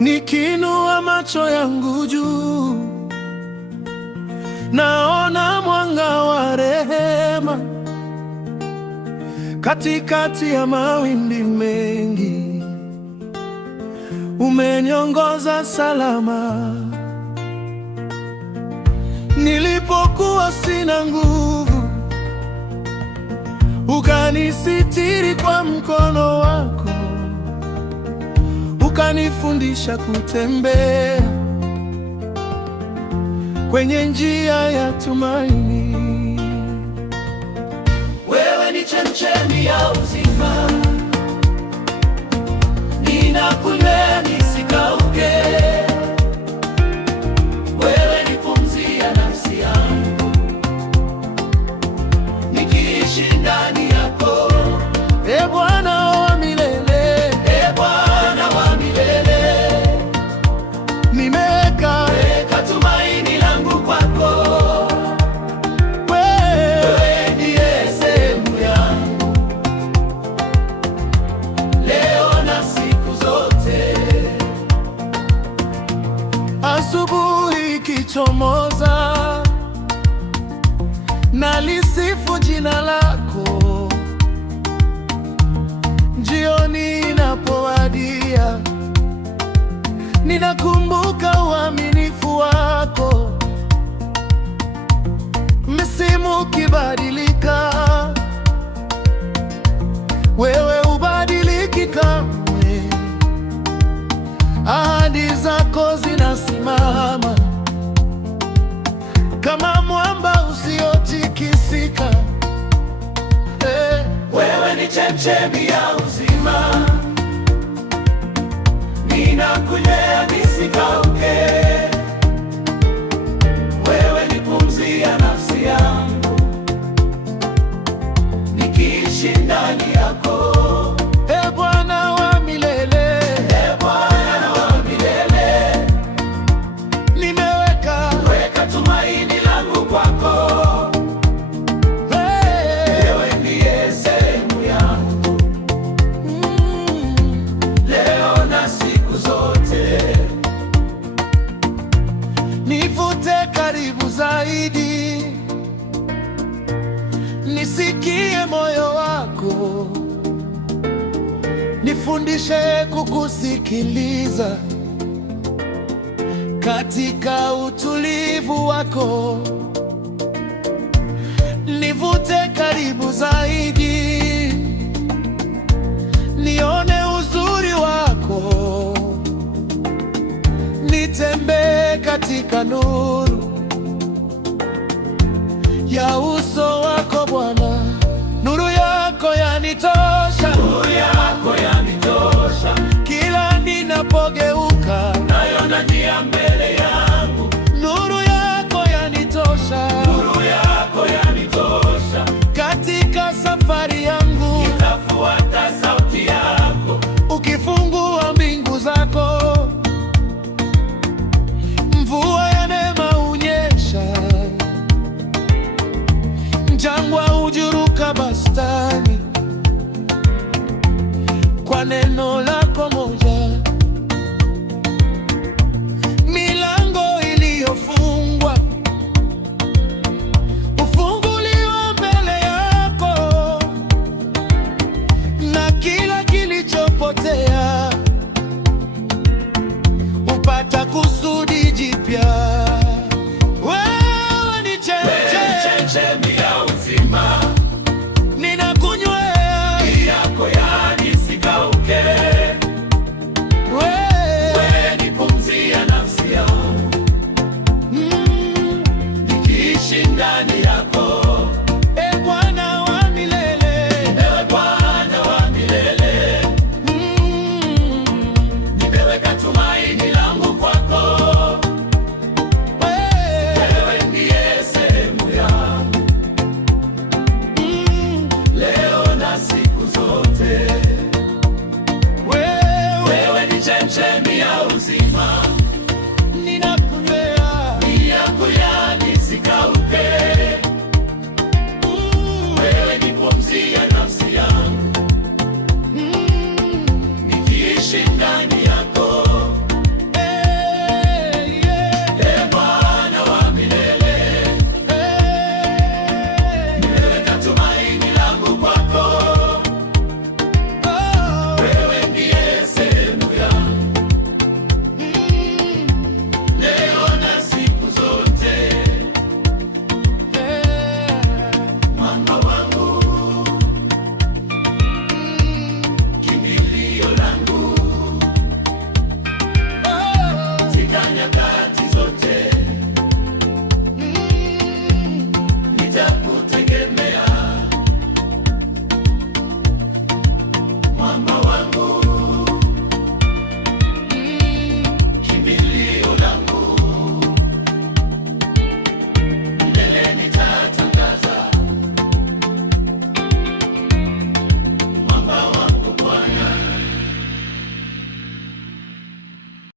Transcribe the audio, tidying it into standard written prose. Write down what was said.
Nikiinua macho yangu juu, naona mwanga wa rehema katikati ya mawimbi mengi. Umeniongoza salama nilipokuwa sina nguvu, ukanisitiri kwa mkono wako, ukanifundisha kutembea kwenye njia ya tumaini. Wewe ni chemchemi ya uzima, ninakunywea nisikauke. Wewe ni pumzi ya nafsi yangu, nikiishi ndani yako. Ee Bwana wa milele, Ee Bwana wa milele, nimeweka tumaini langu kwako. Wewe ndiye sehemu yangu, leo na siku zote. Asubuhi ikichomoza, nalisifu jina lako. Jioni inapowadia, ninakumbuka uaminifu wako. Misimu ukibadilika, wewe hubadiliki kamwe. Ahadi zako zinasimama kama mwamba usiotikisika. Wewe ni chemchemi ya uzima, ninakunywea nisikauke. Wewe ni pumzi ya nafsi yangu, nikiishi ndani yako. Ee Bwana wa milele, Ee Bwana wa milele, nimeweka tumaini langu kwako. Wewe ndiye sehemu yangu, leo na siku zote. nivute karibu zaidi, nisikie moyo wako. Nifundishe kukusikiliza katika utulivu wako. Nivute karibu zaidi, nione uzuri wako. Nitembee katika nuru ya uso wako Bwana. Nuru yako yanitosha, Nuru yako yanitosha, kila ninapogeuka, naiona njia mbele yangu. nuru yako yanitosha, Nuru yako yanitosha, katika safari yangu. nitafuata sauti yako. Ukifungua mbingu zako, mvua ya neema hunyesha, jangwa hujuruka bustani kwa neno lako moja. Milango iliyofungwa hufunguliwa mbele yako, na kila kilichopotea hupata kusudi jipya. Wewe ni Chemchemi ya uzima, ninakunywea yako yanisikauke. Wewe ni pumzi ya nafsi yangu, nikiishi ndani yako.